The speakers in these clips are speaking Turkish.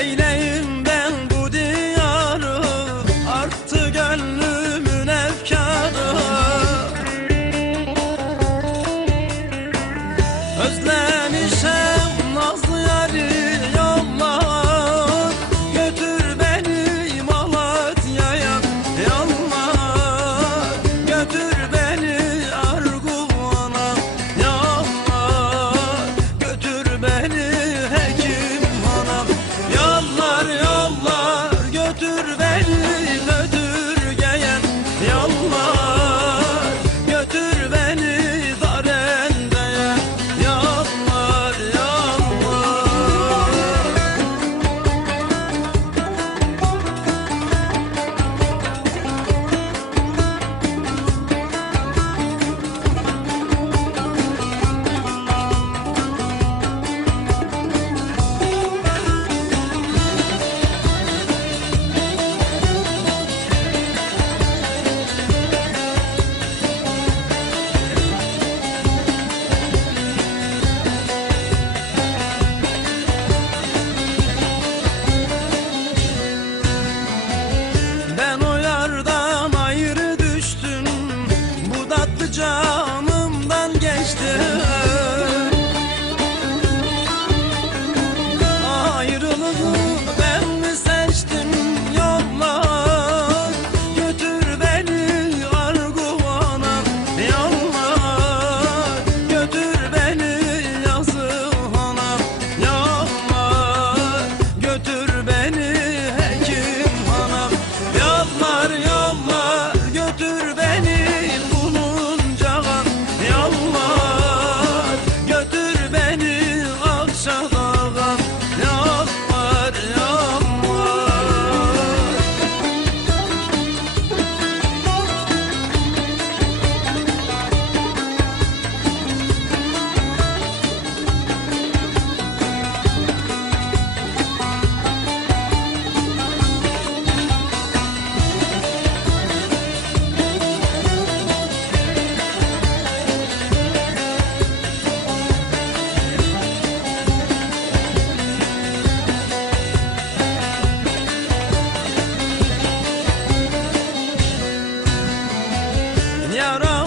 Neyleyim ben bu diyarı Arttı gönlümün efkarı. Özlem so out on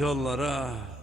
yollara.